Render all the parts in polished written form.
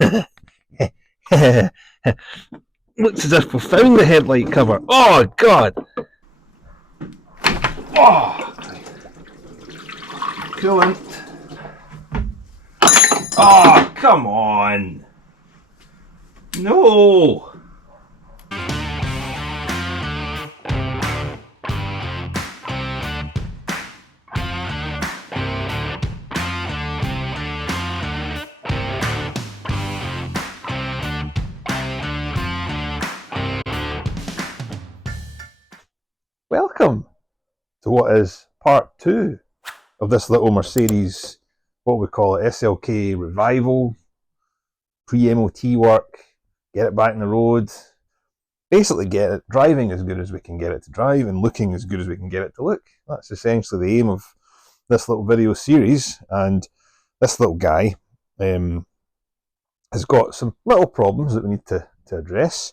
Looks as if we found the headlight cover. Oh God! Oh, coolant. Oh, come on! No! Welcome to what is part 2 of this little Mercedes, what we call it, SLK revival, pre-MOT work, get it back on the road, basically get it driving as good as we can get it to drive and looking as good as we can get it to look. That's essentially the aim of this little video series, and this little guy has got some little problems that we need to address.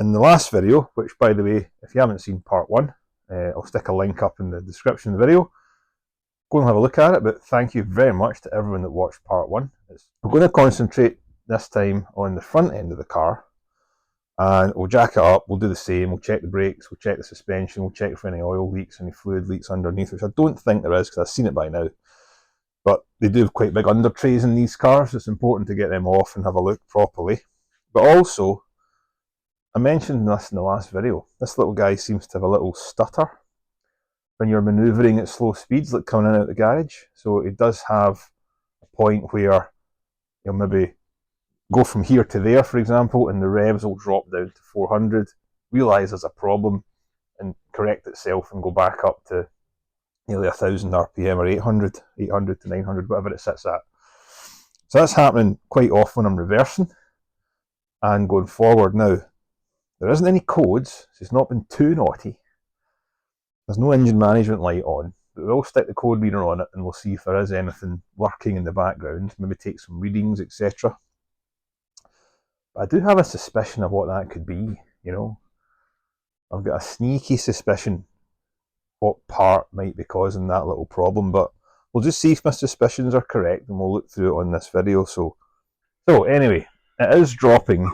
In the last video, which by the way, if you haven't seen part 1, I'll stick a link up in the description of the video. Go and have a look at it, but thank you very much to everyone that watched part 1. We're going to concentrate this time on the front end of the car, and we'll jack it up, we'll do the same, we'll check the brakes, we'll check the suspension, we'll check for any oil leaks, any fluid leaks underneath, which I don't think there is because I've seen it by now. But they do have quite big under trays in these cars, so it's important to get them off and have a look properly. But also, I mentioned this in the last video, this little guy seems to have a little stutter when you're manoeuvring at slow speeds, like coming in and out the garage. So it does have a point where you'll maybe go from here to there, for example, and the revs will drop down to 400, realise there's a problem, and correct itself and go back up to nearly 1000 RPM or 800 to 900, whatever it sits at. So that's happening quite often when I'm reversing and going forward. Now, there isn't any codes, so it's not been too naughty. There's no engine management light on, but we'll stick the code reader on it and we'll see if there is anything lurking in the background, maybe take some readings, etc. But I do have a suspicion of what that could be, you know. I've got a sneaky suspicion what part might be causing that little problem, but we'll just see if my suspicions are correct and we'll look through it on this video. So anyway, it is dropping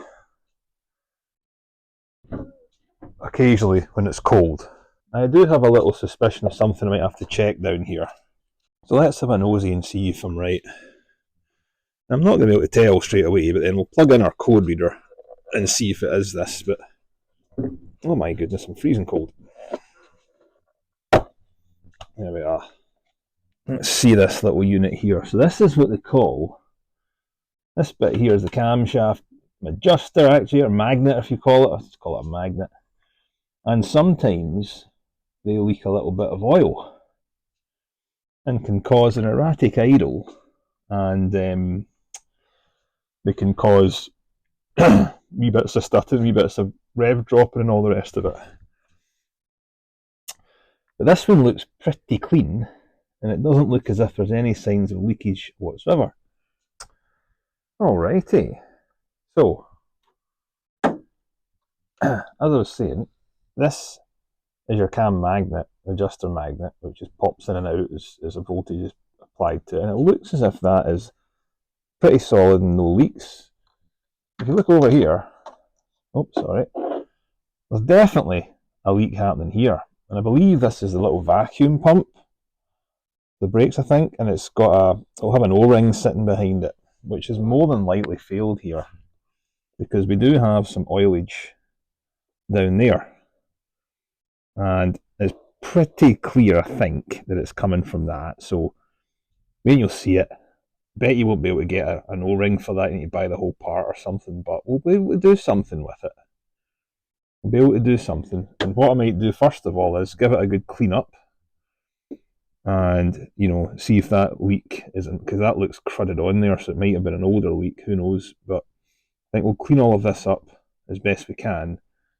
occasionally when it's cold. I do have a little suspicion of something I might have to check down here. So let's have a nosy and see if I'm right. I'm not going to be able to tell straight away, but then we'll plug in our code reader and see if it is this. But oh my goodness, I'm freezing cold. There we are. Let's see this little unit here. So this is what they call, this bit here is the camshaft adjuster, actually, or magnet if you call it. Let's call it a magnet. And sometimes they leak a little bit of oil and can cause an erratic idle, and they can cause wee bits of stuttering, wee bits of rev dropping and all the rest of it. But this one looks pretty clean, and it doesn't look as if there's any signs of leakage whatsoever. Alrighty, so as I was saying, this is your cam magnet, adjuster magnet, which just pops in and out as a voltage is applied to it, and it looks as if that is pretty solid and no leaks. If you look over here, oh sorry, there's definitely a leak happening here, and I believe this is the little vacuum pump, the brakes I think, and it'll have an O-ring sitting behind it, which has more than likely failed here, because we do have some oilage down there. And it's pretty clear, I think, that it's coming from that. So when you'll see it, I bet you won't be able to get an O-ring for that. You need to buy the whole part or something, but we'll be able to do something with it. We'll be able to do something. And what I might do first of all is give it a good clean up and, you know, see if that leak isn't, because that looks crudded on there, so it might have been an older leak, who knows. But I think we'll clean all of this up as best we can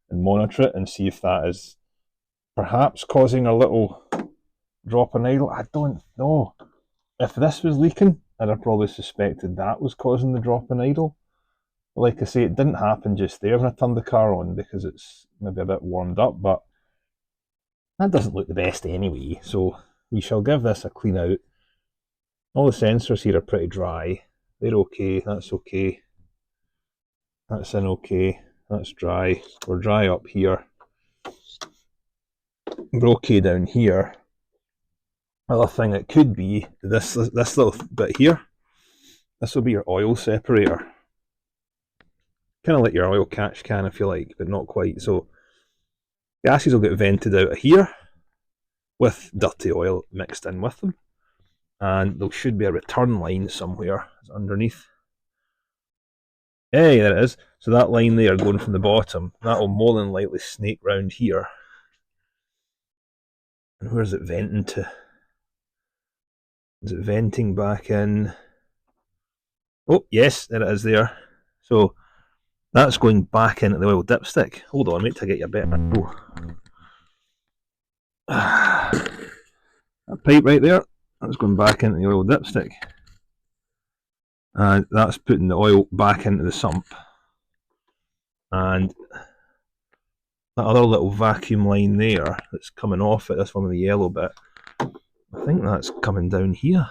and monitor it and see if that is perhaps causing a little drop in idle. I don't know. If this was leaking, I'd have probably suspected that was causing the drop in idle. But like I say, it didn't happen just there when I turned the car on because it's maybe a bit warmed up, but that doesn't look the best anyway, so we shall give this a clean out. All the sensors here are pretty dry. They're okay, that's okay. That's in okay. That's dry. We're dry up here. We're okay down here. Another thing it could be this little bit here. This will be your oil separator. Kind of like your oil catch can, if you like, but not quite. So gases will get vented out of here with dirty oil mixed in with them, and there should be a return line somewhere underneath. Hey, there it is. So that line there going from the bottom, that will more than likely snake round here. And where's it venting to? Is it venting back in? Oh, yes, there it is there. So that's going back into the oil dipstick. Hold on, wait till I get you a better. That pipe right there, that's going back into the oil dipstick. And that's putting the oil back into the sump. And that other little vacuum line there that's coming off it, this one with the yellow bit, I think that's coming down here.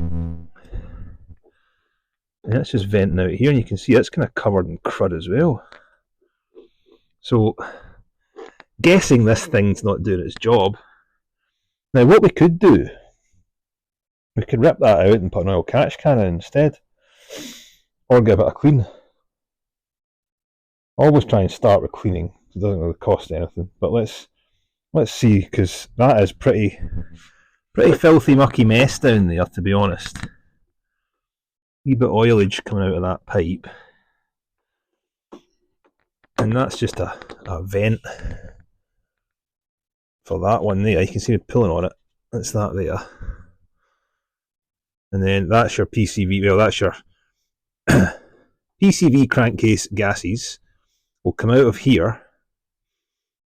And it's just venting out here, and you can see it's kind of covered in crud as well. So, guessing this thing's not doing its job. Now, what we could do, we could rip that out and put an oil catch can in instead, or give it a clean. Always try and start with cleaning. It doesn't really cost anything. But let's see, because that is pretty filthy, mucky mess down there, to be honest. A wee bit of oilage coming out of that pipe, and that's just a vent for that one there. You can see me pulling on it. That's that there. And then that's your PCV. Well, that's your PCV crankcase gases will come out of here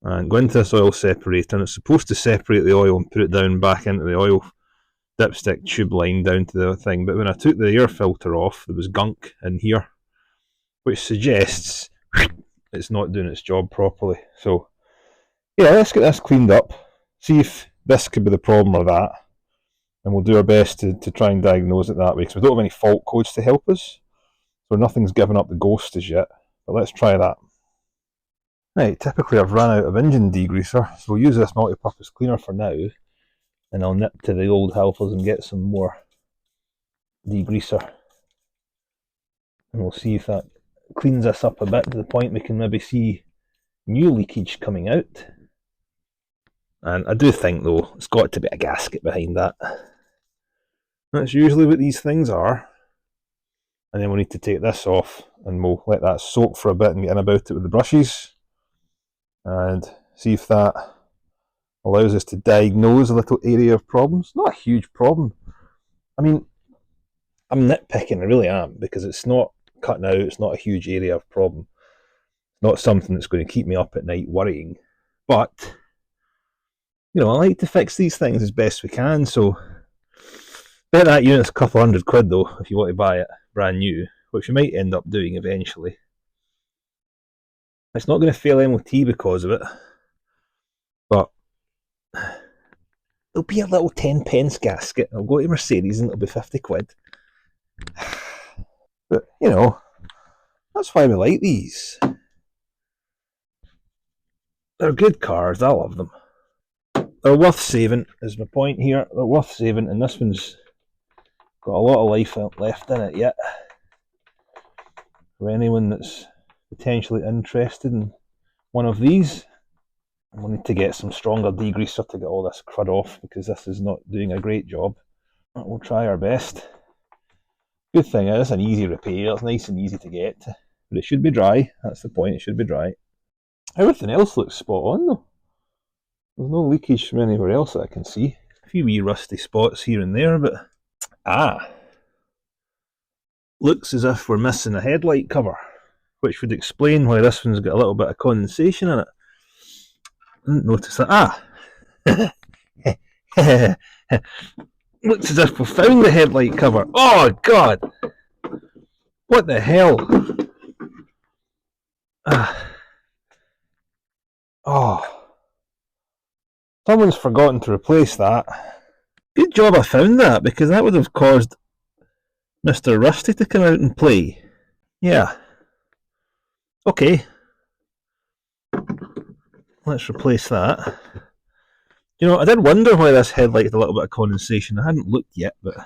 and go into this oil separator, and it's supposed to separate the oil and put it down back into the oil dipstick tube line down to the thing. But when I took the air filter off, there was gunk in here, which suggests it's not doing its job properly. So yeah, let's get this cleaned up, see if this could be the problem or that, and we'll do our best to try and diagnose it that way, because we don't have any fault codes to help us, so nothing's given up the ghost as yet. But let's try that. Right, typically I've run out of engine degreaser, so we'll use this multi-purpose cleaner for now, and I'll nip to the old Halfers and get some more degreaser, and we'll see if that cleans us up a bit to the point we can maybe see new leakage coming out. And I do think, though, it's got to be a gasket behind that. That's usually what these things are. And then we'll need to take this off, and we'll let that soak for a bit and get in about it with the brushes, and see if that allows us to diagnose a little area of problems. Not a huge problem. I mean, I'm nitpicking, I really am, because it's not cutting out, it's not a huge area of problem. Not something that's going to keep me up at night worrying. But, you know, I like to fix these things as best we can, so bet that unit's a couple £100 though, if you want to buy it brand new, which we might end up doing eventually. It's not going to fail MOT because of it, but there'll be a little 10p gasket. I'll go to Mercedes and it'll be £50. But, you know, that's why we like these. They're good cars, I love them. They're worth saving, is my point here. They're worth saving, and this one's got a lot of life left in it yet. For anyone that's potentially interested in one of these, we'll need to get some stronger degreaser to get all this crud off, because this is not doing a great job. But we'll try our best. Good thing is, it's an easy repair, it's nice and easy to get, but it should be dry. That's the point, it should be dry. Everything else looks spot on though. There's no leakage from anywhere else that I can see. A few wee rusty spots here and there, but looks as if we're missing a headlight cover, which would explain why this one's got a little bit of condensation in it. I didn't notice that. Looks as if we found the headlight cover. Oh god! What the hell? Oh. Someone's forgotten to replace that. Good job I found that, because that would have caused Mr. Rusty to come out and play. Yeah. Okay. Let's replace that. You know, I did wonder why this headlight had a little bit of condensation. I hadn't looked yet, but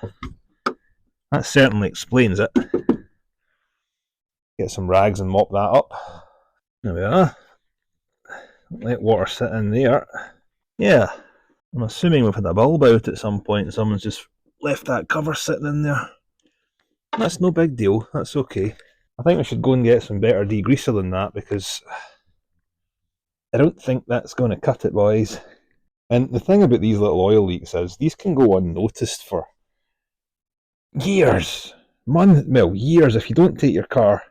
that certainly explains it. Get some rags and mop that up. There we are. Let water sit in there. Yeah. I'm assuming we've had a bulb out at some point and someone's just left that cover sitting in there. That's no big deal. That's okay. I think we should go and get some better degreaser than that because I don't think that's going to cut it, boys. And the thing about these little oil leaks is these can go unnoticed for years. Years if you don't take your car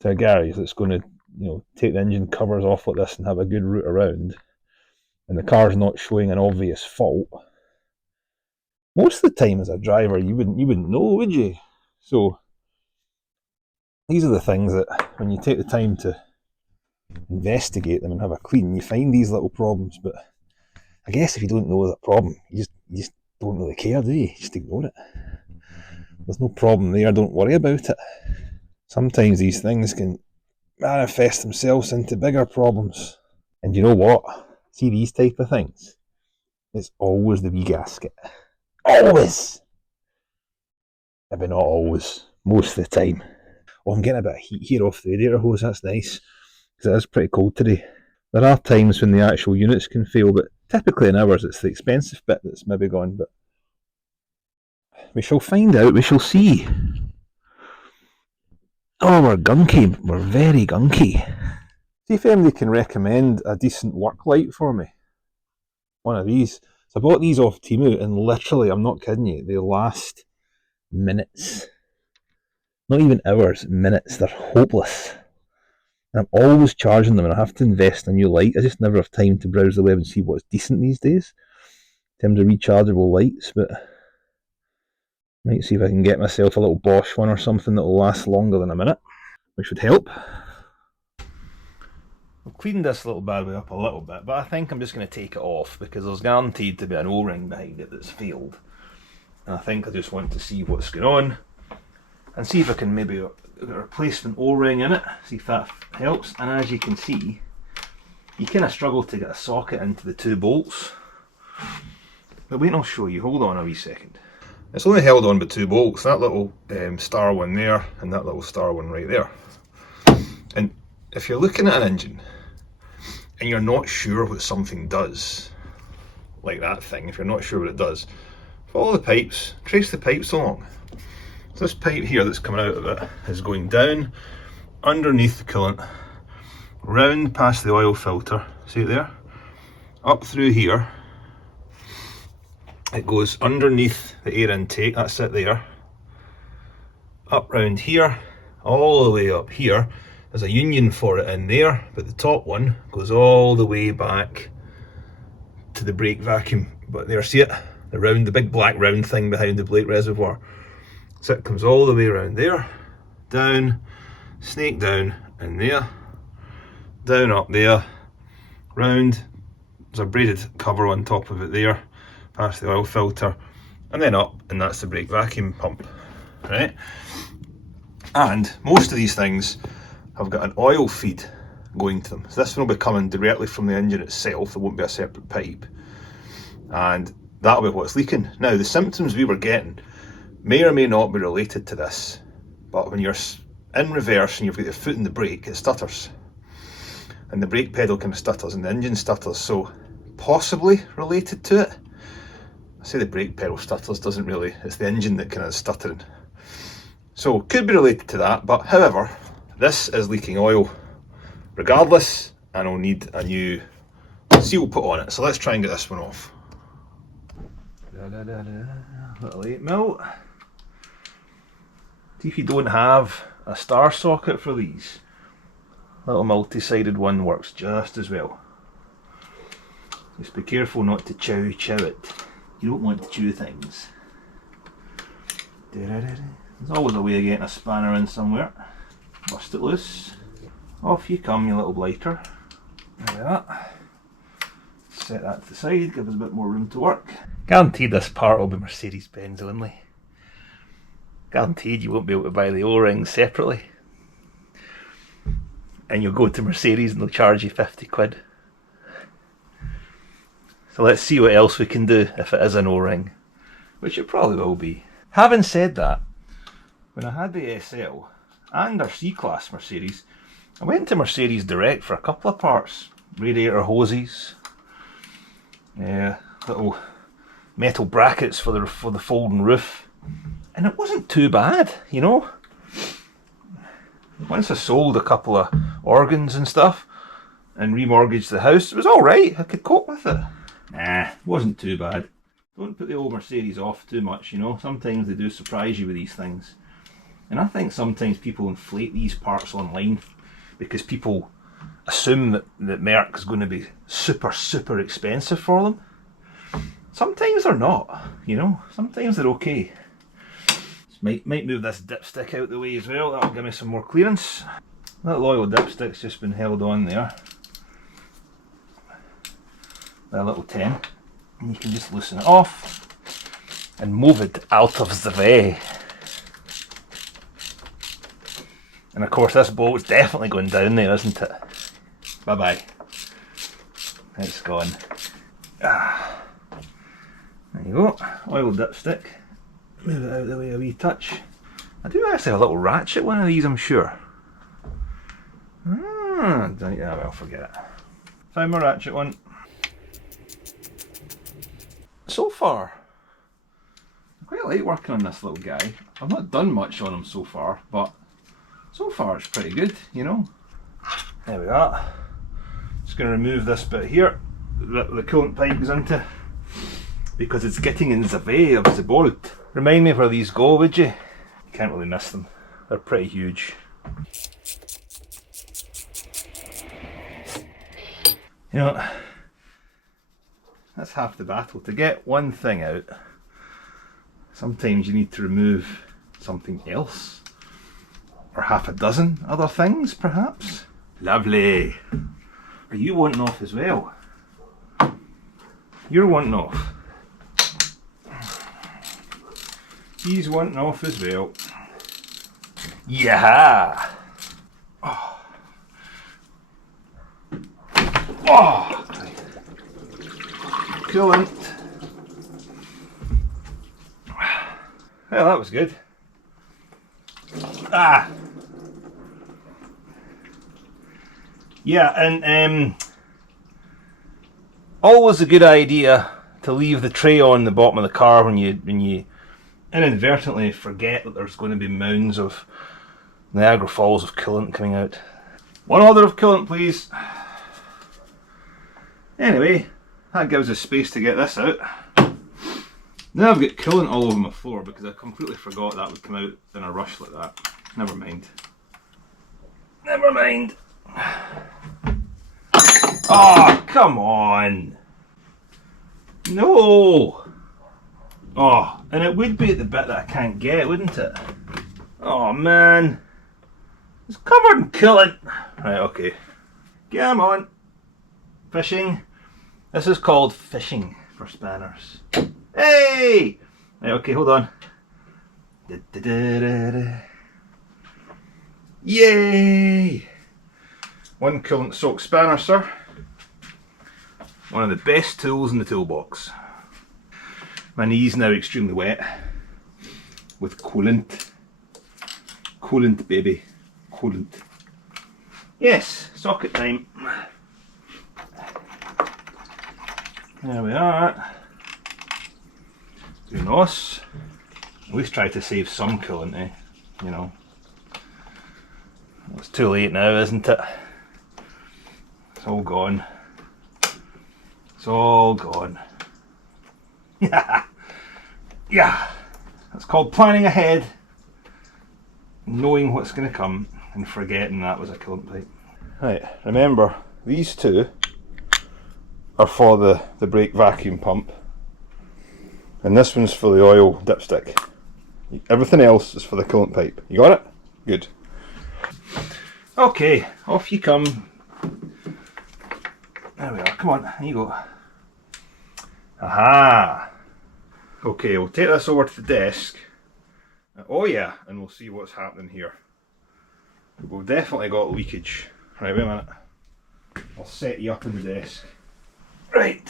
to a garage that's going to, take the engine covers off like this and have a good route around, and the car's not showing an obvious fault. Most of the time, as a driver, you wouldn't know, would you? So these are the things that, when you take the time to investigate them and have a clean, you find these little problems. But I guess if you don't know there's a problem, you just don't really care, do you? Just ignore it. There's no problem there, don't worry about it. Sometimes these things can manifest themselves into bigger problems. And you know what? See these type of things? It's always the wee gasket. Always! Maybe not always. Most of the time. Oh, I'm getting a bit of heat here off the radiator hose. That's nice. Because it is pretty cold today. There are times when the actual units can fail, but typically in ours it's the expensive bit that's maybe gone. But we shall find out. We shall see. Oh, we're gunky. We're very gunky. See if anybody can recommend a decent work light for me. One of these. So I bought these off Temu, and literally, I'm not kidding you, they last minutes. Not even hours, minutes. They're hopeless. And I'm always charging them, and I have to invest in a new light. I just never have time to browse the web and see what's decent these days in terms of rechargeable lights, but I might see if I can get myself a little Bosch one or something that will last longer than a minute, which would help. I've cleaned this little bad boy up a little bit, but I think I'm just going to take it off because there's guaranteed to be an O-ring behind it that's failed. And I think I just want to see what's going on and see if I can maybe get a replacement O-ring in it, see if that helps. And as you can see, you kind of struggle to get a socket into the two bolts. But wait, I'll show you. Hold on a wee second. It's only held on by two bolts, that little star one there and that little star one right there. And if you're looking at an engine and you're not sure what something does, like that thing, if you're not sure what it does, follow the pipes, trace the pipes along. So this pipe here that's coming out of it is going down underneath the coolant, round past the oil filter, see it there? Up through here. It goes underneath the air intake, that's it there. Up round here, all the way up here. There's a union for it in there, but the top one goes all the way back to the brake vacuum. But there, see it? The big black round thing behind the brake reservoir. So it comes all the way around there, down, snake down in there, down up there, round. There's a braided cover on top of it there, past the oil filter, and then up, and that's the brake vacuum pump, right? And most of these things have got an oil feed going to them. So this one will be coming directly from the engine itself, there won't be a separate pipe. And that'll be what's leaking. Now, the symptoms we were getting may or may not be related to this, but when you're in reverse and you've got your foot in the brake, it stutters. And the brake pedal kind of stutters and the engine stutters, so possibly related to it. I say the brake pedal stutters, doesn't really, it's the engine that kind of is stuttering. So could be related to that, but however, this is leaking oil regardless, and I'll need a new seal put on it. So let's try and get this one off. Little 8mm. See if you don't have a star socket for these. Little multi-sided one works just as well. Just be careful not to chow it. You don't want to chew things. There's always a way of getting a spanner in somewhere. Bust it loose. Off you come, you little blighter. There we are. Set that to the side, give us a bit more room to work. Guaranteed this part will be Mercedes-Benz only. Guaranteed you won't be able to buy the O-rings separately. And you'll go to Mercedes and they'll charge you 50 quid. So let's see what else we can do if it is an O-ring, which it probably will be. Having said that, when I had the SL and our C-Class Mercedes, I went to Mercedes Direct for a couple of parts. Radiator hoses, little metal brackets for the folding roof, and it wasn't too bad, you know. Once I sold a couple of organs and stuff and remortgaged the house, it was alright, I could cope with it. Nah, it wasn't too bad. Don't put the old Mercedes off too much, you know. Sometimes they do surprise you with these things. And I think sometimes people inflate these parts online because people assume that Merc is going to be super expensive for them. Sometimes they're not, you know. Sometimes they're okay. Might move this dipstick out the way as well, that'll give me some more clearance. That loyal dipstick's just been held on there. That little 10. And you can just loosen it off and move it out of the way. And of course this bolt's definitely going down there, isn't it? Bye bye. It's gone. There you go, oil dipstick. Move it out of the way a wee touch. I do actually have a little ratchet one of these, I'm sure. Yeah, well, forget it. Found my ratchet one. So far, I quite like working on this little guy. I've not done much on him so far, but so far it's pretty good, you know. There we are. Just going to remove this bit here that the coolant pipe goes into, because it's getting in the way of the bolt. Remind me where these go, would you? You can't really miss them. They're pretty huge. You know, that's half the battle. To get one thing out, sometimes you need to remove something else. Or half a dozen other things, perhaps. Lovely. Are you wanting off as well? You're wanting off. He's wanting off as well. Yeah. Oh. Oh. Coolant. Well, that was good. Yeah, and always a good idea to leave the tray on the bottom of the car when you inadvertently forget that there's going to be mounds of Niagara Falls of coolant coming out. One order of coolant, please. Anyway, that gives us space to get this out. Now I've got coolant all over my floor because I completely forgot that would come out in a rush like that. Never mind. Never mind. Oh, come on. No. Oh, and it would be at the bit that I can't get, wouldn't it? Oh man. It's covered in coolant. Right, okay. Come on. Fishing. This is called fishing for spanners. Hey! Right, okay, hold on. Yay! One coolant soaked spanner, sir. One of the best tools in the toolbox. My knee's now extremely wet with coolant. Coolant, baby. Coolant. Yes, socket time. There we are. Do nos. At least try to save some coolant, eh? You know. It's too late now, isn't it? It's all gone. It's all gone. Yeah. Yeah. That's called planning ahead. Knowing what's going to come and forgetting that was a coolant pipe. Right, remember, these two are for the brake vacuum pump. And this one's for the oil dipstick. Everything else is for the coolant pipe. You got it? Good. Okay, off you come. There we are, come on, here you go. Aha! Okay, we'll take this over to the desk Oh yeah, and we'll see what's happening here. We've definitely got leakage. Right, wait a minute. I'll set you up in the desk. Right,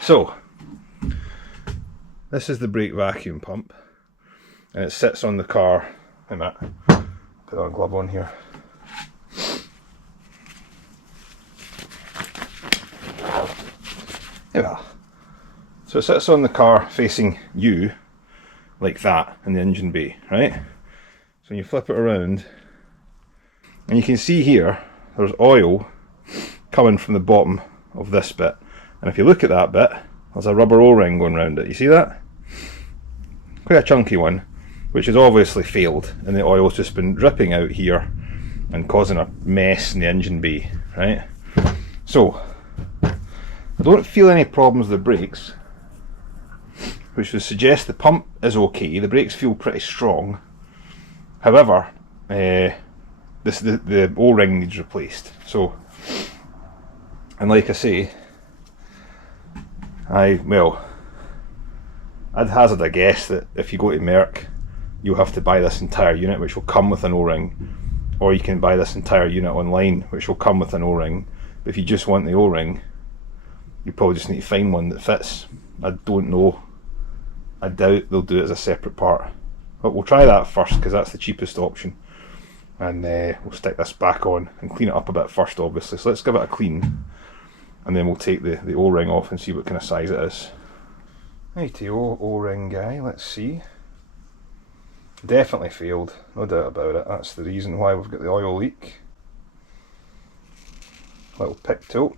so this is the brake vacuum pump, and it sits on the car. Wait a minute. Put that glove on here. There we are. So it sits on the car facing you, like that, in the engine bay, right? So when you flip it around, and you can see here, there's oil coming from the bottom of this bit. And if you look at that bit, there's a rubber O-ring going around it. You see that? Quite a chunky one, which has obviously failed, and the oil's just been dripping out here and causing a mess in the engine bay, right? So, I don't feel any problems with the brakes, which would suggest the pump is okay. The brakes feel pretty strong. However, the O-ring needs replaced. So, and like I say, I'd hazard a guess that if you go to Merck, you'll have to buy this entire unit, which will come with an O-ring, or you can buy this entire unit online, which will come with an O-ring. But if you just want the O-ring, you probably just need to find one that fits. I don't know. I doubt they'll do it as a separate part. But we'll try that first, because that's the cheapest option. And we'll stick this back on and clean it up a bit first, obviously. So let's give it a clean, and then we'll take the O-ring off and see what kind of size it is. Righty O-ring guy, let's see. Definitely failed, no doubt about it. That's the reason why we've got the oil leak. Little pick tilt.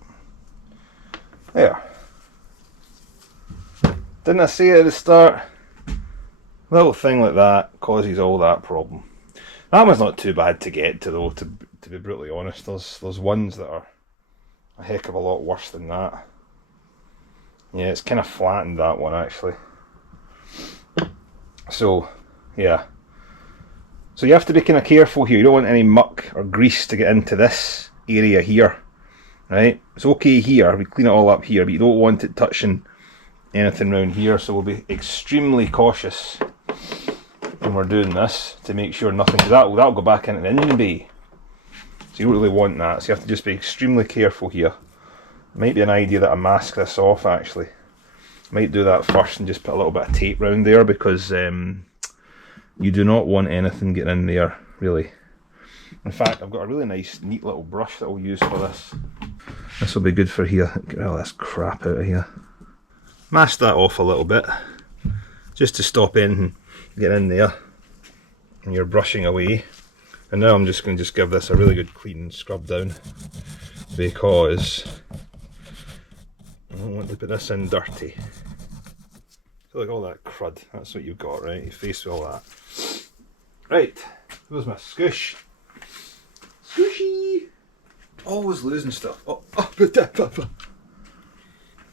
There. Didn't I say at the start? Little thing like that causes all that problem. That one's not too bad to get to though, to be brutally honest. There's ones that are a heck of a lot worse than that. Yeah, it's kind of flattened, that one actually. So, yeah. So you have to be kind of careful here. You don't want any muck or grease to get into this area here. Right? It's okay here, we clean it all up here, but you don't want it touching anything around here, so we'll be extremely cautious when we're doing this to make sure nothing, because that'll go back into the engine bay. So you don't really want that, so you have to just be extremely careful here. It might be an idea that I mask this off actually. I might do that first and just put a little bit of tape around there, because you do not want anything getting in there, really. In fact, I've got a really nice, neat little brush that I'll use for this. This will be good for here. Get all this crap out of here. Mask that off a little bit, just to stop anything getting in there and you're brushing away. And now I'm just going to give this a really good clean scrub down, because I don't want to put this in dirty. So like all that crud, that's what you've got, right? You're faced with all that. Right, there's my scoosh. Scooshy! Always losing stuff.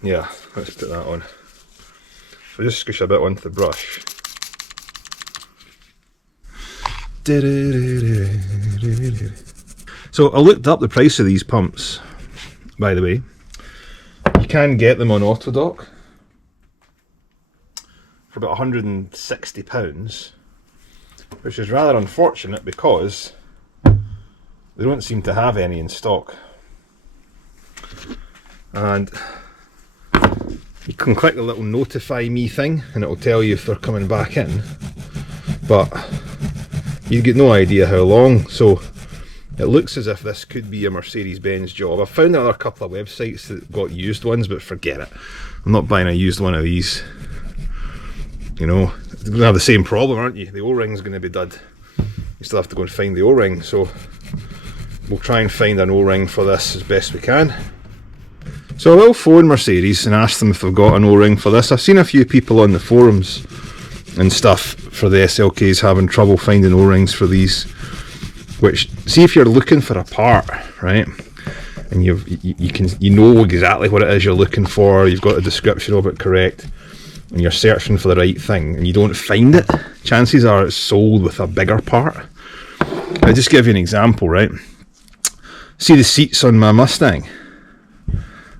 Yeah, let's put that on. So just scoosh a bit onto the brush. So I looked up the price of these pumps, by the way. You can get them on Autodoc for about £160, which is rather unfortunate because they don't seem to have any in stock. And you can click the little notify me thing and it'll tell you if they're coming back in, but you get no idea how long. So it looks as if this could be a Mercedes-Benz job. I've found another couple of websites that got used ones, but forget it. I'm not buying a used one of these. You know, you're going to have the same problem, aren't you? The O-ring's going to be dud. You still have to go and find the O-ring, so we'll try and find an O-ring for this as best we can. So I will phone Mercedes and ask them if they've got an O-ring for this. I've seen a few people on the forums and stuff for the SLKs having trouble finding O-rings for these. Which, see, if you're looking for a part, right, and you know exactly what it is you're looking for, you've got the description of it correct, and you're searching for the right thing, and you don't find it, chances are it's sold with a bigger part. I'll just give you an example, right? See the seats on my Mustang?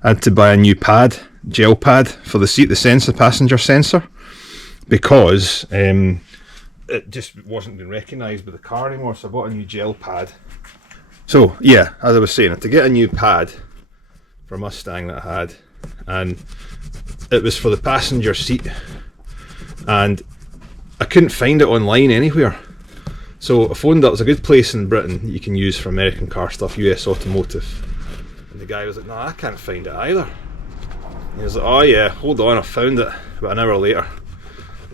I had to buy a new pad, gel pad for the seat, the sensor, passenger sensor, because it just wasn't being recognised by the car anymore, so I bought a new gel pad. So yeah, as I was saying, to get a new pad for a Mustang that I had, and it was for the passenger seat, and I couldn't find it online anywhere. So I phoned up, there's a good place in Britain that you can use for American car stuff, US Automotive. And the guy was like, no, I can't find it either. And he was like, oh yeah, hold on, I found it. About an hour later.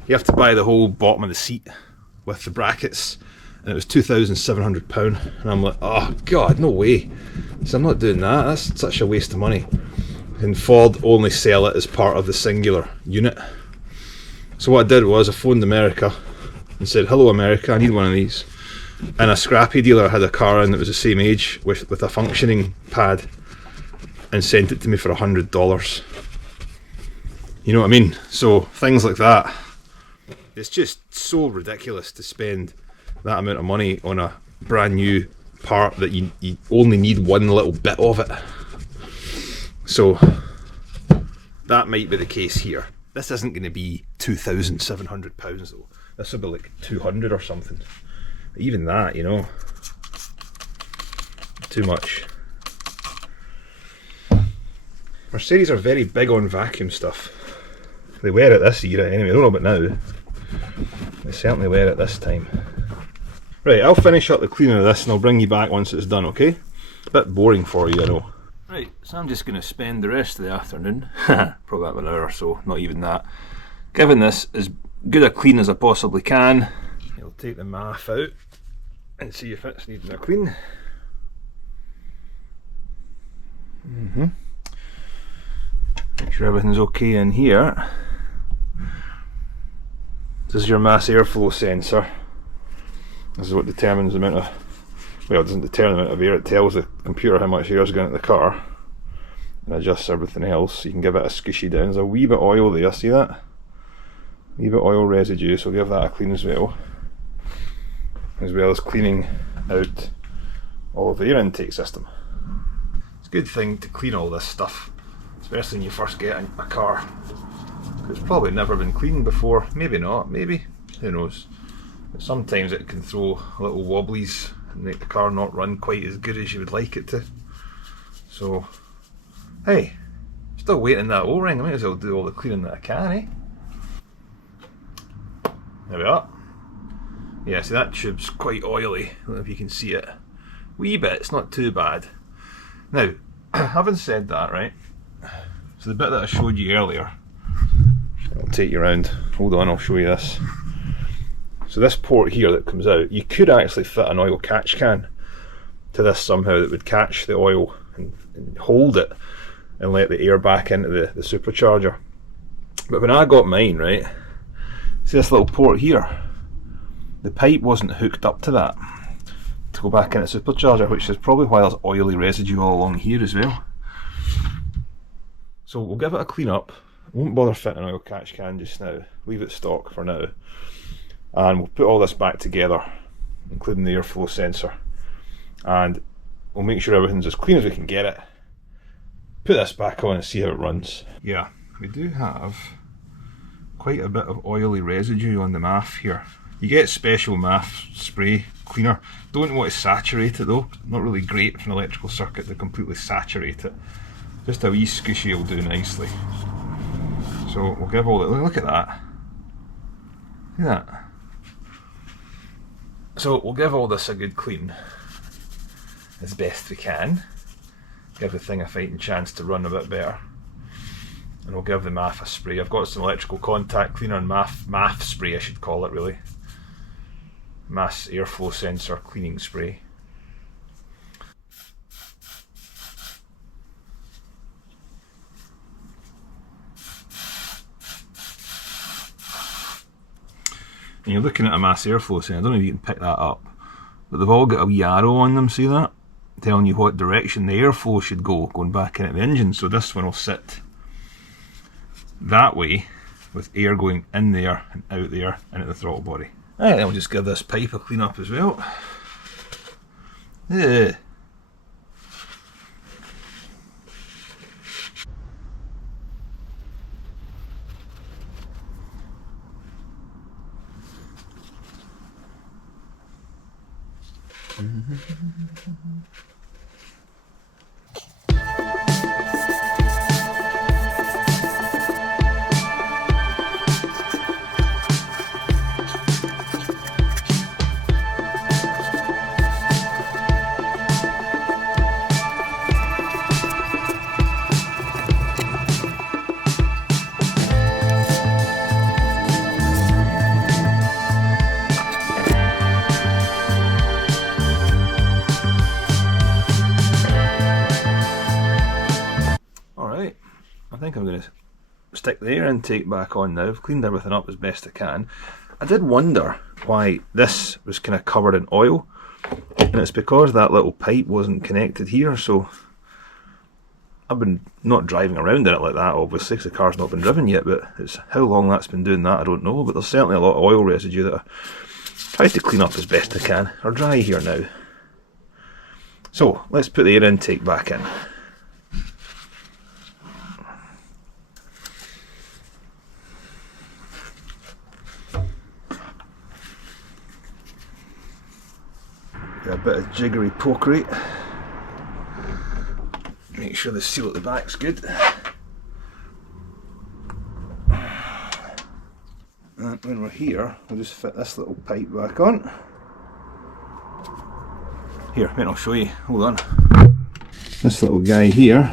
You have to buy the whole bottom of the seat with the brackets, and it was £2,700. And I'm like, oh god, no way. So I'm not doing that, that's such a waste of money. And Ford only sell it as part of the singular unit. So what I did was I phoned America and said, hello America, I need one of these. And a scrappy dealer had a car in that was the same age with a functioning pad, and sent it to me for $100. You know what I mean? So things like that, it's just so ridiculous to spend that amount of money on a brand new part that you only need one little bit of it. So that might be the case here. This isn't going to be £2,700 though. This will be like 200 or something. Even that, you know, too much. Mercedes are very big on vacuum stuff. They were it this era anyway, I don't know about now. They certainly were it this time. Right, I'll finish up the cleaning of this and I'll bring you back once it's done, okay? A bit boring for you, I know. Right, so I'm just going to spend the rest of the afternoon, probably about an hour or so, not even that, giving this as good a clean as I possibly can. I'll take the math out and see if it's needing a clean. Make sure everything's okay in here. This is your mass airflow sensor. This is what determines the amount of, well, it doesn't determine the amount of air, it tells the computer how much air is going into the car and adjusts everything else. You can give it a squishy down. There's a wee bit of oil there, see that? A wee bit of oil residue, so give that a clean as well as cleaning out all of the air intake system. It's a good thing to clean all this stuff, especially when you first get a car. It's probably never been cleaned before, maybe not, maybe, who knows. But sometimes it can throw little wobblies and make the car not run quite as good as you would like it to. So, hey, still waiting that O-ring, I might as well do all the cleaning that I can, eh? There we are. Yeah, see that tube's quite oily, I don't know if you can see it. Wee bit, it's not too bad. Now, having said that, right, so the bit that I showed you earlier, I'll take you around, hold on, I'll show you this. So this port here that comes out, you could actually fit an oil catch can to this somehow that would catch the oil and hold it and let the air back into the supercharger. But when I got mine, right, see this little port here, the pipe wasn't hooked up to that to go back into the supercharger, which is probably why there's oily residue all along here as well. So we'll give it a clean up. Won't bother fitting an oil catch can just now, leave it stock for now, and we'll put all this back together, including the airflow sensor, and we'll make sure everything's as clean as we can get it, put this back on and see how it runs. Yeah, we do have quite a bit of oily residue on the MAF here. You get special MAF spray cleaner, don't want to saturate it though, not really great for an electrical circuit to completely saturate it, just a wee squishy will do nicely. So we'll give all the, look at that, see that? So we'll give all this a good clean as best we can, give the thing a fighting chance to run a bit better, and we'll give the MAF a spray. I've got some electrical contact cleaner and MAF spray I should call it really, mass airflow sensor cleaning spray. And you're looking at a mass airflow sensor, I don't know if you can pick that up, but they've all got a wee arrow on them, see that? Telling you what direction the airflow should go, going back into the engine. So this one will sit that way, with air going in there and out there into the throttle body. Right, then we'll just give this pipe a clean up as well. Yeah. Alright, I think I'm going to stick the air intake back on now. I've cleaned everything up as best I can. I did wonder why this was kind of covered in oil, and it's because that little pipe wasn't connected here, so I've been not driving around in it like that obviously because the car's not been driven yet, but it's how long that's been doing that I don't know, but there's certainly a lot of oil residue that I tried to clean up as best I can. Or dry here now. So let's put the air intake back in. A bit of jiggery pokery. Make sure the seal at the back's good. And when we're here, we'll just fit this little pipe back on. Here, wait, I'll show you. Hold on. This little guy here,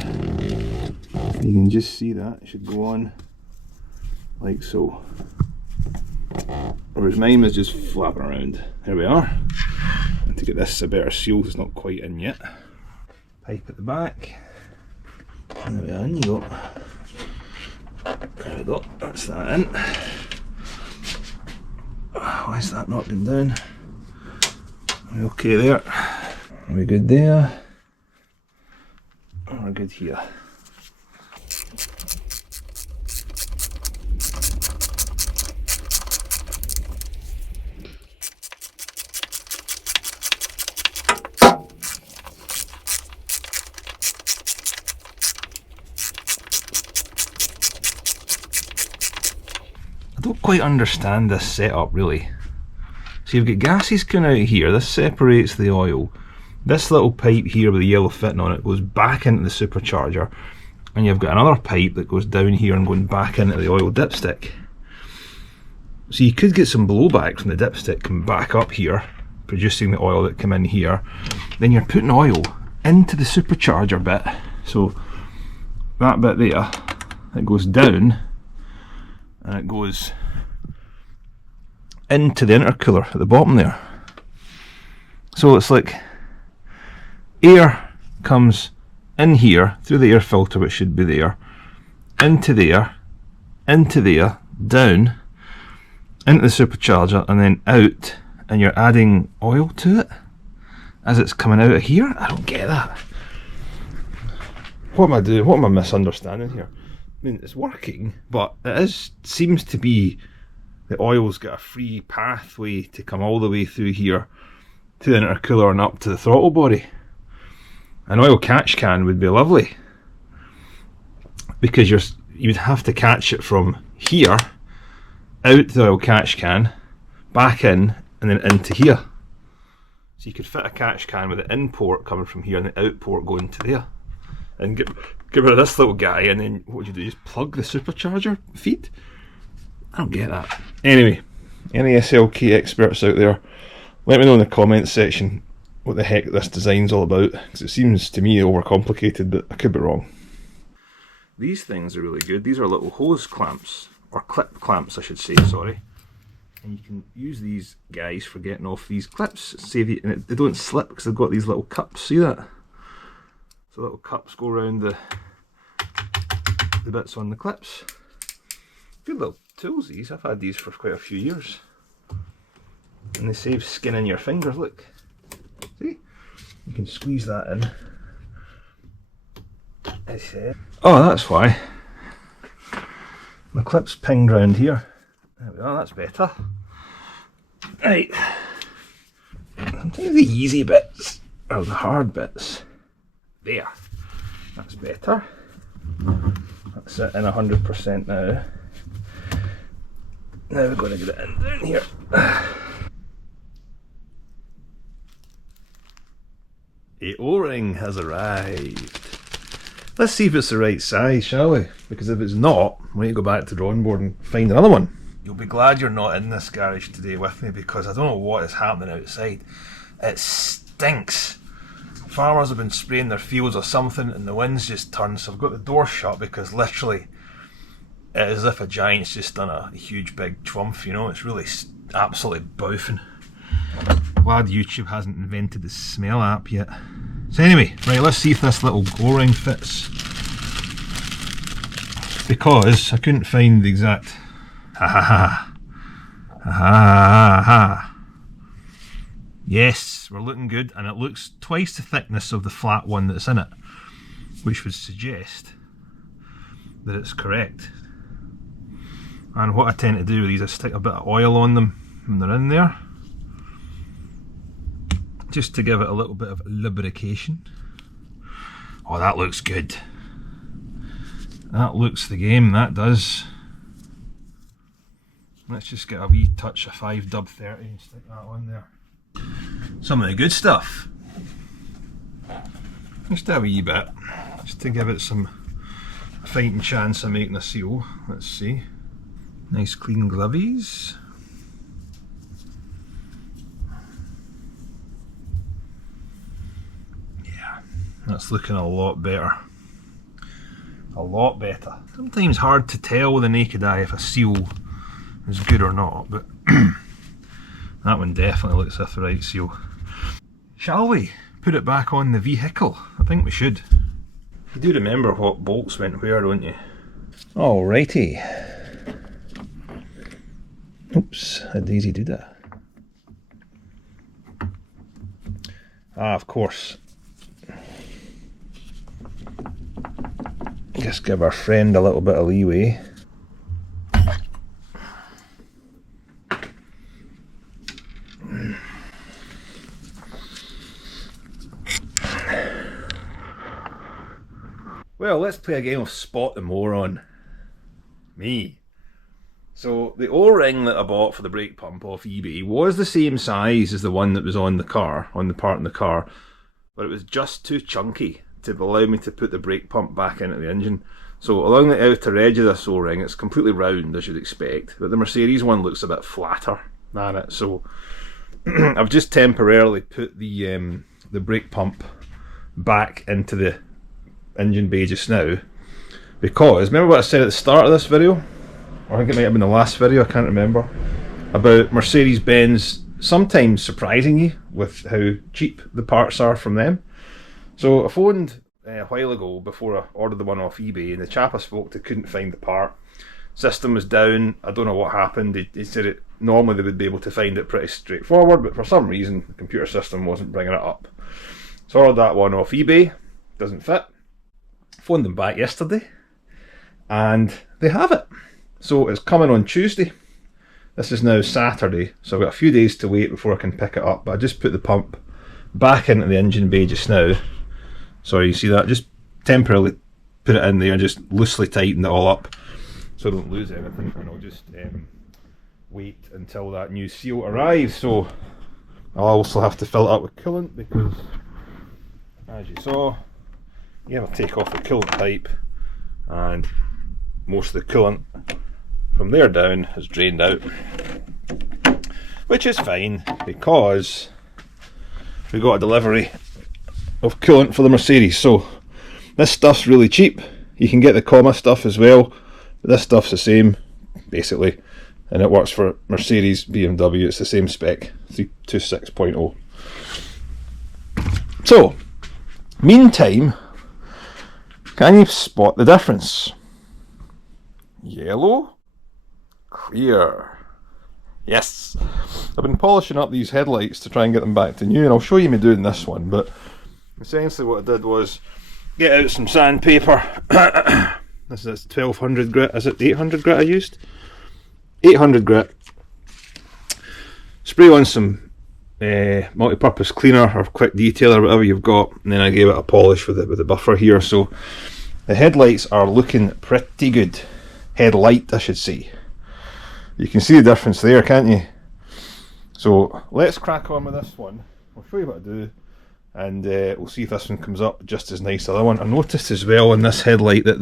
you can just see that. It should go on like so. Whereas mine was just flapping around. There we are. And to get this a better seal, it's not quite in yet. Pipe at the back. There we are, and you go. There we go, that's that in. Why is that not been down? Are we okay there? Are we good there? We're good here. I don't quite understand this setup really. So you've got gases coming out of here, this separates the oil. This little pipe here with the yellow fitting on it goes back into the supercharger, and you've got another pipe that goes down here and going back into the oil dipstick. So you could get some blowback from the dipstick coming back up here, producing the oil that come in here. Then you're putting oil into the supercharger bit. So that bit there, it goes down and it goes into the intercooler at the bottom there. So it's like air comes in here through the air filter, which should be there, into there, down, into the supercharger, and then out, and you're adding oil to it as it's coming out of here. I don't get that. What am I doing? What am I misunderstanding here? I mean, it's working, but it seems to be the oil's got a free pathway to come all the way through here to the intercooler and up to the throttle body. An oil catch can would be lovely, because you'd have to catch it from here out the oil catch can, back in, and then into here. So you could fit a catch can with the in port coming from here and the out port going to there, and get rid of this little guy, and then what would you do? Just plug the supercharger feed? I don't get that. Anyway, any SLK experts out there, let me know in the comments section what the heck this design's all about, because it seems to me overcomplicated, but I could be wrong. These things are really good. These are little hose clamps, or clip clamps I should say, sorry. And you can use these guys for getting off these clips, save you, and they don't slip because they've got these little cups, see that? So little cups go around the bits on the clips. Good little tools these, I've had these for quite a few years. And they save skin in your fingers, look. See? You can squeeze that in. Oh, that's why. My clip's pinged round here. There we are, that's better. Right. Sometimes the easy bits are the hard bits. There. That's better. That's it in 100% now. Now we're going to get it in down here. A O-ring has arrived. Let's see if it's the right size, shall we? Because if it's not, we need to go back to the drawing board and find another one. You'll be glad you're not in this garage today with me, because I don't know what is happening outside. It stinks. Farmers have been spraying their fields or something and the wind's just turned, so I've got the door shut because literally it is as if a giant's just done a huge big chwumph, you know. It's really absolutely boofing. Glad YouTube hasn't invented the smell app yet. So anyway, right, let's see if this little O-ring fits. Because I couldn't find the exact... Ha ha ha. Ha ha ha. Yes, we're looking good, and it looks twice the thickness of the flat one that's in it, which would suggest that it's correct. And what I tend to do with these is stick a bit of oil on them when they're in there, just to give it a little bit of lubrication. Oh, that looks good. That looks the game, that does. Let's just get a wee touch of 5W30 and stick that on there. Some of the good stuff. Just a wee bit, just to give it some fighting chance of making a seal. Let's see. Nice clean glovies. Yeah, that's looking a lot better. A lot better. Sometimes hard to tell with the naked eye if a seal is good or not, but that one definitely looks like the right seal. Shall we put it back on the vehicle? I think we should. You do remember what bolts went where, don't you? Alrighty. Oops, how Daisy do that? Ah, of course. Just give our friend a little bit of leeway. Well, let's play a game of Spot the Moron. Me. So, the O-ring that I bought for the brake pump off eBay was the same size as the one that was on the car, on the part in the car, but it was just too chunky to allow me to put the brake pump back into the engine. So, along the outer edge of this O-ring, it's completely round, as you'd expect, but the Mercedes one looks a bit flatter than it, so I've just temporarily put the brake pump back into the engine bay just now, because remember what I said at the start of this video, or I think it might have been the last video, I can't remember, about Mercedes-Benz sometimes surprising you with how cheap the parts are from them. So I phoned a while ago before I ordered the one off eBay, and the chap I spoke to couldn't find the part. System was down, I don't know what happened. He said it normally they would be able to find it pretty straightforward, but for some reason the computer system wasn't bringing it up. So I ordered that one off eBay, doesn't fit. Phoned them back yesterday and they have it. So it's coming on Tuesday. This is now Saturday, so I've got a few days to wait before I can pick it up, but I just put the pump back into the engine bay just now. Sorry, you see that? Just temporarily put it in there and just loosely tighten it all up so I don't lose anything, and I'll just wait until that new seal arrives. So I'll also have to fill it up with coolant because, as you saw, you have to take off the coolant pipe and most of the coolant from there down has drained out, which is fine because we got a delivery of coolant for the Mercedes. So this stuff's really cheap. You can get the comma stuff as well, but this stuff's the same basically, and it works for Mercedes, BMW. It's the same spec, 326.0. So meantime, can you spot the difference? Yellow, clear. Yes. I've been polishing up these headlights to try and get them back to new, and I'll show you me doing this one, but essentially what I did was get out some sandpaper. This is 1200 grit, is it 800 grit I used? 800 grit. Spray on some multi-purpose cleaner or quick detailer, whatever you've got, and then I gave it a polish with the buffer here. So the headlights are looking pretty good. Headlight, I should say. You can see the difference there, can't you? So let's crack on with this one. I'll show you what I do, and we'll see if this one comes up just as nice as the other one. I noticed as well in this headlight that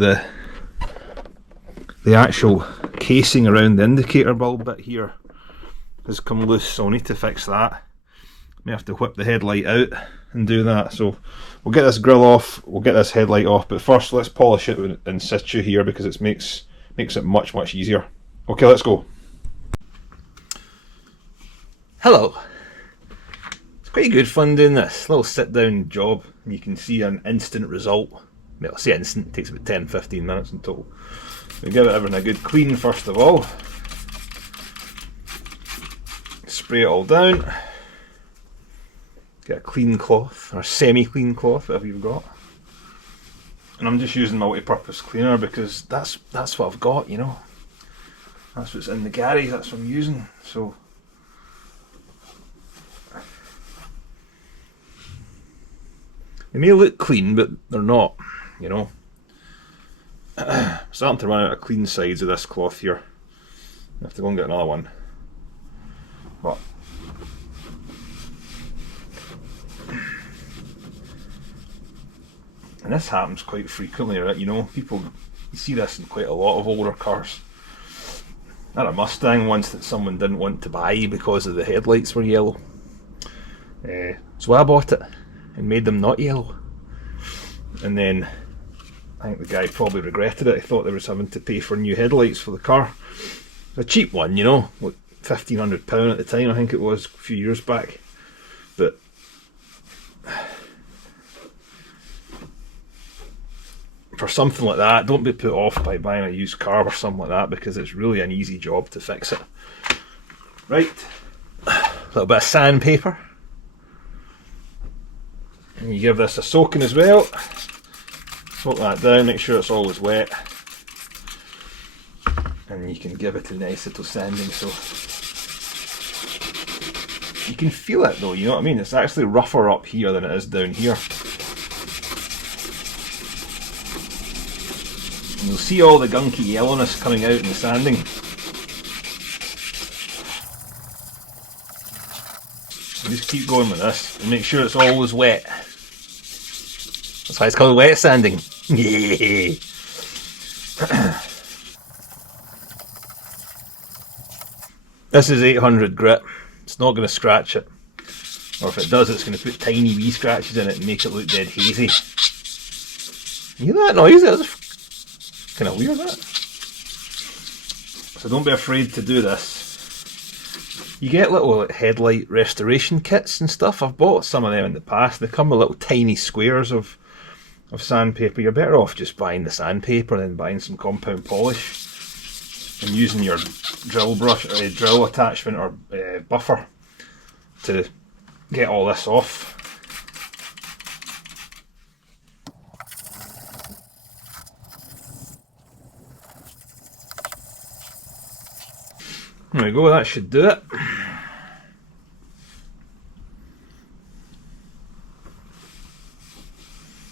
the actual casing around the indicator bulb bit here has come loose, so I'll need to fix that. May have to whip the headlight out and do that. So we'll get this grill off, we'll get this headlight off, but first let's polish it in situ here because it makes it much easier. Okay, let's go. Hello. It's quite good fun doing this little sit down job. You can see an instant result. Well, I say instant, it takes about 10-15 minutes in total. We give it everything a good clean first of all. Spray it all down. Get a clean cloth, or semi-clean cloth, whatever you've got. And I'm just using multi-purpose cleaner because that's what I've got, you know. That's what's in the garage, that's what I'm using. So they may look clean, but they're not, you know. I'm starting to run out of clean sides of this cloth here. I have to go and get another one. But and this happens quite frequently, right? You know, you see this in quite a lot of older cars. I had a Mustang once that someone didn't want to buy because of the headlights were yellow. So I bought it and made them not yellow. And then I think the guy probably regretted it. He thought they was having to pay for new headlights for the car. A cheap one, you know, like £1,500 at the time, I think it was, a few years back. But for something like that, don't be put off by buying a used car or something like that, because it's really an easy job to fix it. Right, a little bit of sandpaper. And you give this a soaking as well. Soak that down, make sure it's always wet. And you can give it a nice little sanding, so you can feel it though, you know what I mean? It's actually rougher up here than it is down here. And you'll see all the gunky yellowness coming out in the sanding. And just keep going with this and make sure it's always wet. That's why it's called wet sanding. Yeah. This is 800 grit. It's not going to scratch it. Or if it does, it's going to put tiny wee scratches in it and make it look dead hazy. You hear that noise? That's kind of weird, that. So don't be afraid to do this. You get little headlight restoration kits and stuff. I've bought some of them in the past. They come with little tiny squares of sandpaper. You're better off just buying the sandpaper and then buying some compound polish and using your drill brush or a drill attachment or buffer to get all this off. There we go, that should do it.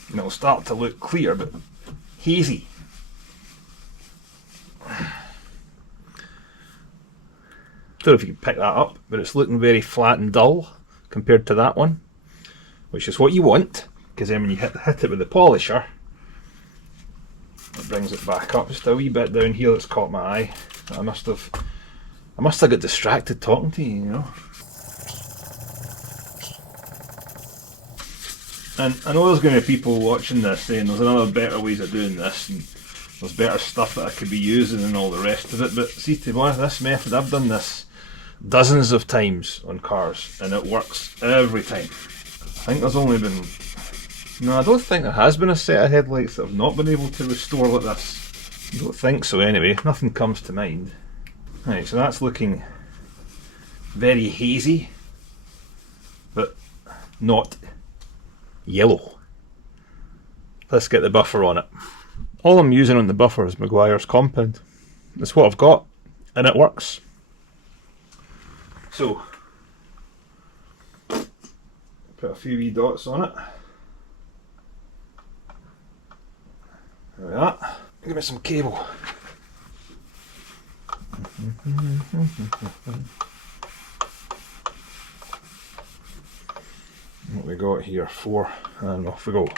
And it'll start to look clear but hazy. Don't know if you can pick that up, but it's looking very flat and dull compared to that one, which is what you want, because then when you hit it with the polisher, it brings it back up. Just a wee bit down here that's caught my eye. I must have got distracted talking to you, you know. And I know there's going to be people watching this saying there's another better ways of doing this, and there's better stuff that I could be using and all the rest of it, but see, to be honest, this method, I've done this dozens of times on cars and it works every time. I think there's only been, no, I don't think there has been a set of headlights that I've not been able to restore like this. I don't think so anyway, nothing comes to mind. Right, so that's looking very hazy, but not yellow. Let's get the buffer on it. All I'm using on the buffer is Maguire's compound. That's what I've got, and it works. So, put a few wee dots on it. There we are. Give me some cable. What we got here? 4, and off we go.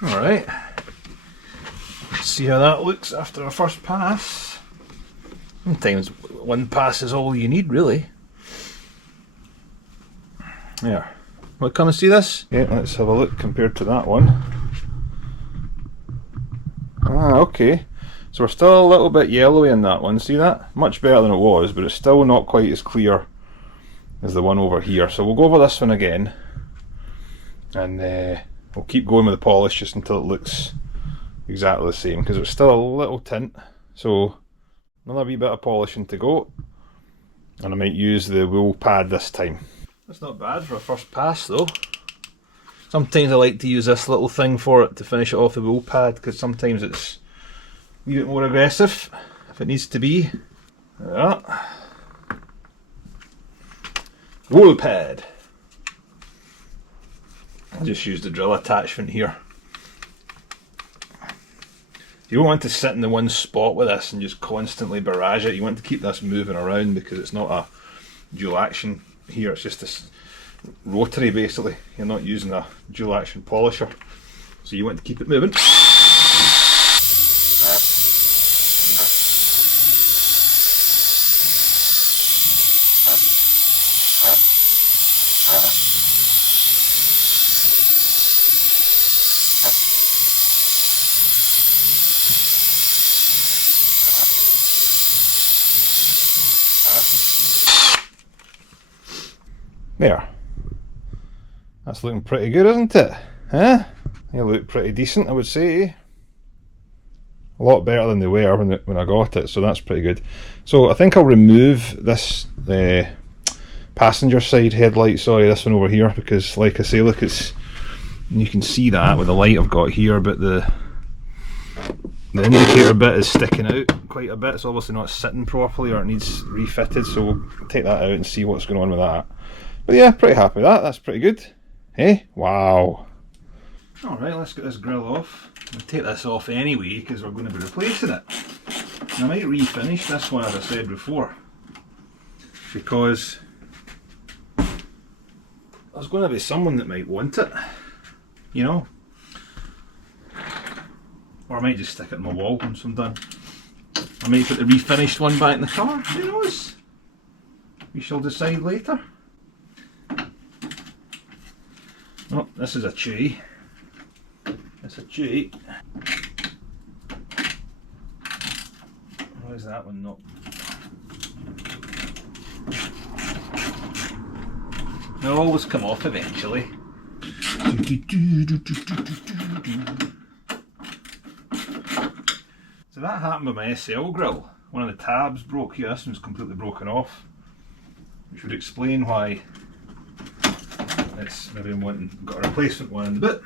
Alright, let's see how that looks after our first pass. Sometimes one pass is all you need, really. There. Want to come and see this? Yeah, let's have a look compared to that one. Ah, okay. So we're still a little bit yellowy in that one, see that? Much better than it was, but it's still not quite as clear as the one over here. So we'll go over this one again. And we'll keep going with the polish just until it looks exactly the same, because it's still a little tint. So another wee bit of polishing to go, and I might use the wool pad this time. That's not bad for a first pass though. Sometimes I like to use this little thing for it to finish it off the wool pad, because sometimes it's a wee bit more aggressive if it needs to be. Yeah. Wool pad. I'll just use the drill attachment here. You don't want to sit in the one spot with this and just constantly barrage it. You want to keep this moving around, because it's not a dual action here, it's just this rotary basically. You're not using a dual action polisher, so you want to keep it moving. There. That's looking pretty good, isn't it? Huh? They look pretty decent, I would say. A lot better than they were when I got it, so that's pretty good. So I think I'll remove this passenger side headlight, sorry, this one over here, because like I say, look, it's, you can see that with the light I've got here, but the indicator bit is sticking out quite a bit. It's obviously not sitting properly, or it needs refitted, so we'll take that out and see what's going on with that. But yeah, pretty happy with that, that's pretty good. Hey, wow. Alright, let's get this grill off. We'll take this off anyway, because we're going to be replacing it. And I might refinish this one, as I said before, because there's going to be someone that might want it, you know. Or I might just stick it in my wall once I'm done. I might put the refinished one back in the car, who knows? We shall decide later. Oh, this is a tray. It's a tray. Why is that one not? They'll always come off eventually. So that happened with my SL grill. One of the tabs broke here, this one's completely broken off. Which would explain why it's maybe got a replacement one in the bit.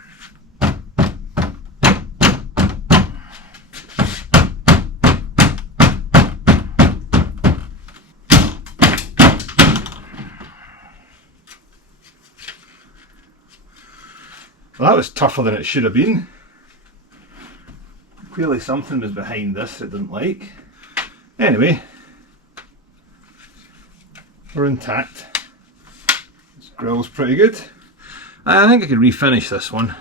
Well, that was tougher than it should have been. Clearly something was behind this it didn't like. Anyway, we're intact. This grill's pretty good. I think I could refinish this one.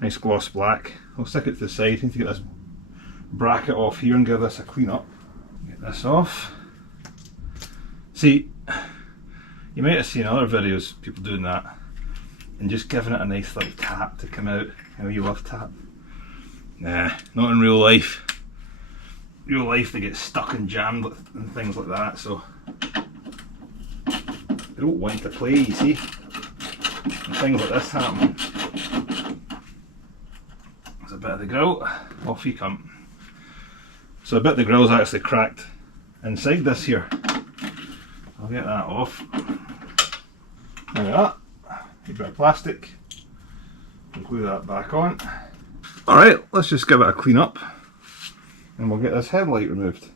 Nice gloss black. I'll stick it to the side. I need to get this bracket off here and give this a clean up. Get this off. See, you might have seen other videos, people doing that, and just giving it a nice little tap to come out. You know, you love tap. Nah, not in real life. Real life they get stuck and jammed and things like that, so they don't want to play, you see. And things like this happen. There's a bit of the grill, off you come. So a bit of the grill's actually cracked inside this here. I'll get that off. There we are. A bit of plastic. We'll glue that back on. Alright, let's just give it a clean up and we'll get this headlight removed.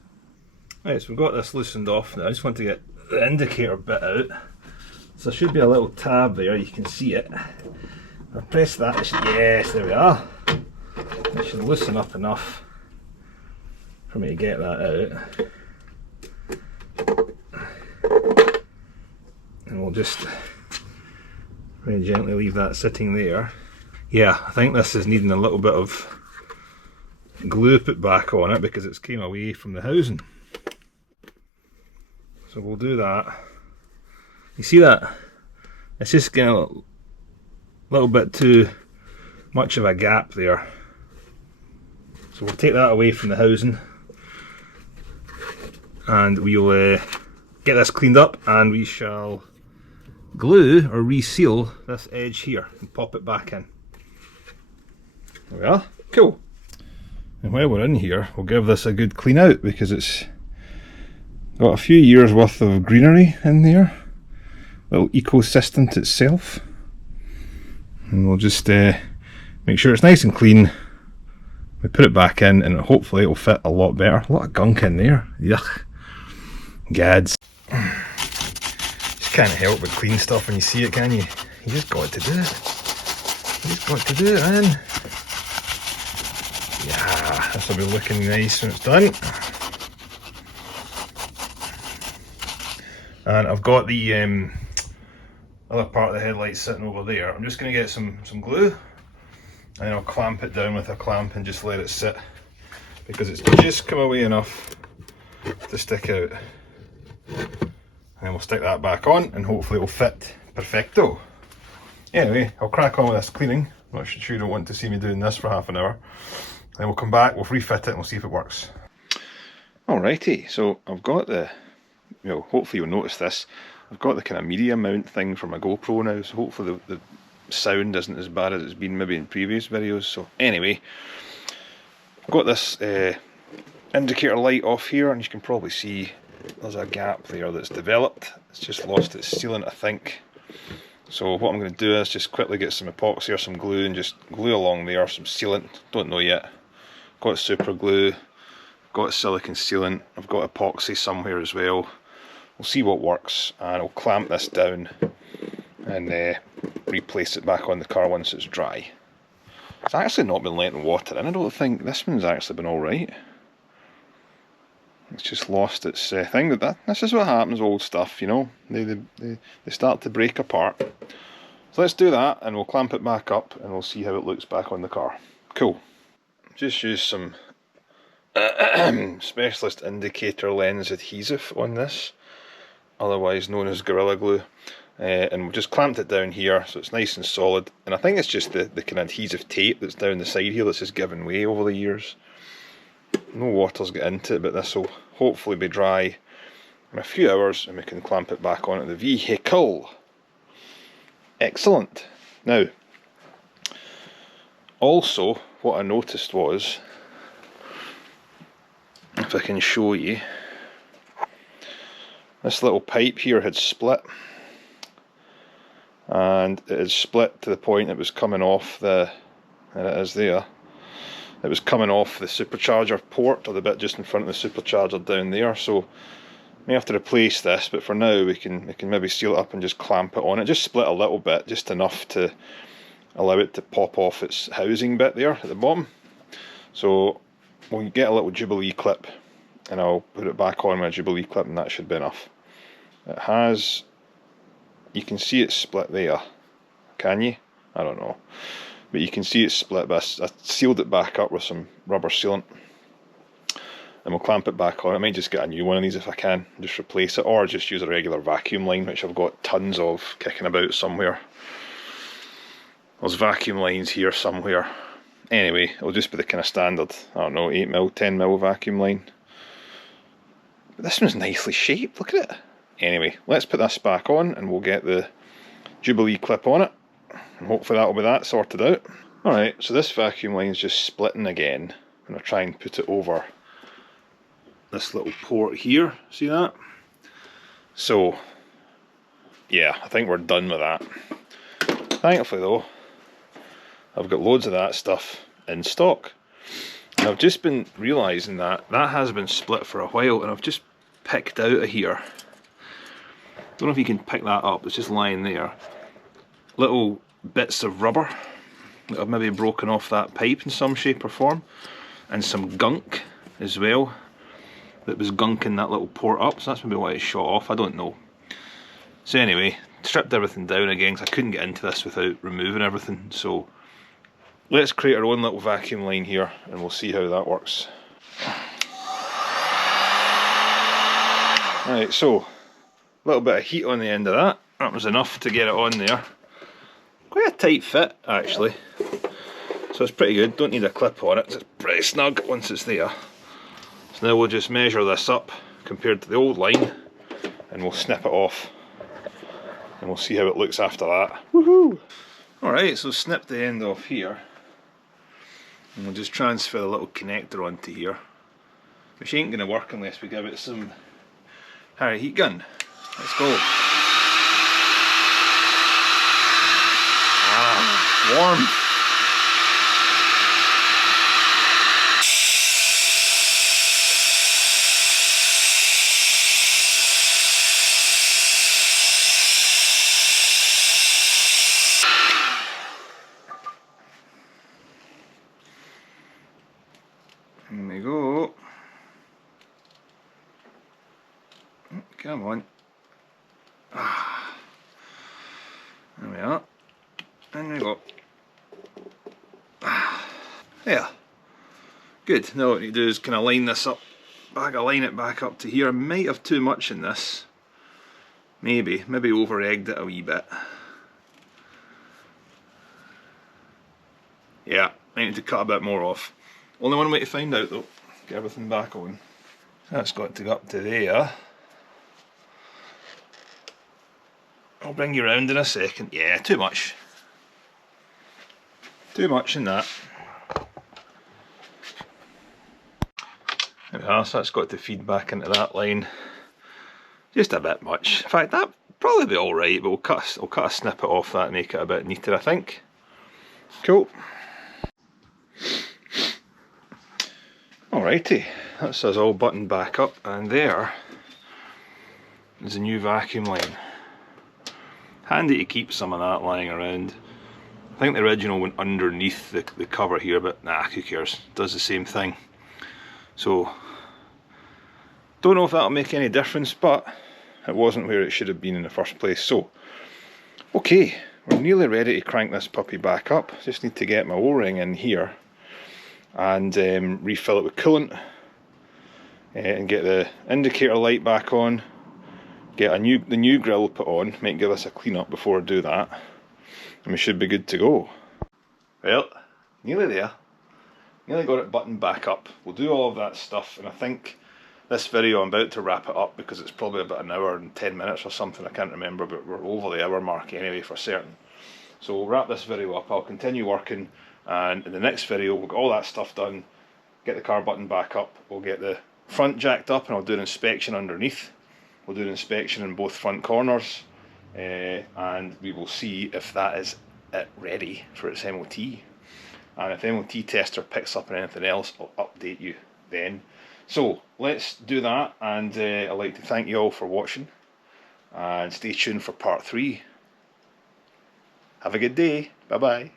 Right, so we've got this loosened off now. I just want to get the indicator bit out. So there should be a little tab there, you can see it. I press that, yes, there we are. That should loosen up enough for me to get that out. And we'll just very gently leave that sitting there. Yeah, I think this is needing a little bit of glue put back on it because it's came away from the housing. So we'll do that. You see that? It's just getting a little bit too much of a gap there. So we'll take that away from the housing and we'll get this cleaned up and we shall glue or reseal this edge here and pop it back in. There we are, cool. And while we're in here, we'll give this a good clean out because it's got a few years worth of greenery in there, little ecosystem to itself. And we'll just make sure it's nice and clean. We put it back in and hopefully it'll fit a lot better. A lot of gunk in there, yuck, gads. Just can't help but clean stuff when you see it, can you? You just got to do it. You just got to do it, man. Yeah, this will be looking nice when it's done. And I've got the other part of the headlight sitting over there. I'm just going to get some glue and then I'll clamp it down with a clamp and just let it sit because it's just come away enough to stick out. And then we'll stick that back on and hopefully it'll fit perfecto. Anyway, I'll crack on with this cleaning. I'm not sure you don't want to see me doing this for half an hour. Then we'll come back, we'll refit it and we'll see if it works. Alrighty, so I've got the, hopefully you'll notice this, I've got the kind of media mount thing for my GoPro now, so hopefully the sound isn't as bad as it's been maybe in previous videos. So anyway, I've got this indicator light off here and you can probably see there's a gap there that's developed. It's just lost its sealant, I think. So what I'm going to do is just quickly get some epoxy or some glue and just glue along there, some sealant, don't know yet. Got super glue, got silicone sealant, I've got epoxy somewhere as well. We'll see what works and I'll clamp this down and replace it back on the car once it's dry. It's actually not been letting water in, I don't think. This one's actually been alright. It's just lost its thing. This is what happens with old stuff, you know. They start to break apart. So let's do that and we'll clamp it back up and we'll see how it looks back on the car. Cool. Just use some specialist indicator lens adhesive on this, otherwise known as Gorilla Glue, and we've just clamped it down here so it's nice and solid. And I think it's just the kind of adhesive tape that's down the side here that's just given way over the years. No water's got into it, but this will hopefully be dry in a few hours and we can clamp it back onto the vehicle. Excellent. Now, also what I noticed was, if I can show you, this little pipe here had split, and it had split to the point it was coming off the, and it is there, it was coming off the supercharger port, or the bit just in front of the supercharger down there. So may have to replace this, but for now we can maybe seal it up and just clamp it on. It just split a little bit, just enough to allow it to pop off its housing bit there at the bottom. So we'll get a little Jubilee clip and I'll put it back on with a Jubilee clip and that should be enough. It has, you can see it split there, can you? I don't know, but you can see it's split, but I sealed it back up with some rubber sealant and we'll clamp it back on. I might just get a new one of these if I can, just replace it, or just use a regular vacuum line, which I've got tons of kicking about somewhere. There's vacuum lines here somewhere. Anyway, it'll just be the kind of standard, I don't know, 8mm, 10mm vacuum line. But this one's nicely shaped, look at it. Anyway, let's put this back on and we'll get the Jubilee clip on it. And hopefully that'll be that sorted out. Alright, so this vacuum line's just splitting again. I'm going to try and put it over this little port here, see that? So yeah, I think we're done with that. Thankfully though, I've got loads of that stuff in stock. And I've just been realising that that has been split for a while, and I've just picked out of here, don't know if you can pick that up, it's just lying there, little bits of rubber that have maybe broken off that pipe in some shape or form, and some gunk as well that was gunking that little port up, so that's maybe why it shot off, I don't know. So anyway, stripped everything down again because I couldn't get into this without removing everything, so let's create our own little vacuum line here and we'll see how that works. Right, so a little bit of heat on the end of that. That was enough to get it on there. Quite a tight fit actually, so it's pretty good. Don't need a clip on it, so it's pretty snug once it's there. So now we'll just measure this up compared to the old line and we'll snip it off and we'll see how it looks after that. Woohoo! Alright, so snip the end off here and we'll just transfer the little connector onto here, which ain't going to work unless we give it some Harry heat gun. Let's go. Ah, warm. Here we go. Come on. There we are. And we go. There. Good. Now what you do is kind of line this up, line it back up to here. I might have too much in this. Maybe over egged it a wee bit. Yeah, I need to cut a bit more off. Only one way to find out though. Get everything back on. That's got to go up to there. I'll bring you round in a second. Yeah, too much. Too much in that. There we are, so that's got to feed back into that line. Just a bit much. In fact, that'll probably be alright, but we'll cut a snippet off that and make it a bit neater, I think. Cool. Alrighty, that's us all buttoned back up, and there is a new vacuum line. Handy to keep some of that lying around. I think the original went underneath the cover here, but nah, who cares, does the same thing. So, don't know if that'll make any difference, but it wasn't where it should have been in the first place. So, okay, we're nearly ready to crank this puppy back up. Just need to get my O-ring in here and refill it with coolant and get the indicator light back on, get the new grill put on, might give us a clean up before I do that, and we should be good to go. Well, nearly there, nearly got it buttoned back up. We'll do all of that stuff, and I think this video I'm about to wrap it up because it's probably about an hour and 10 minutes or something, I can't remember, but we're over the hour mark anyway for certain. So we'll wrap this video up, I'll continue working, and in the next video we'll get all that stuff done, get the car buttoned back up, we'll get the front jacked up and I'll do an inspection underneath. We'll do an inspection in both front corners and we will see if that is it ready for its MOT. And if the MOT tester picks up on anything else, I'll update you then. So let's do that, and I'd like to thank you all for watching and stay tuned for part 3. Have a good day. Bye bye.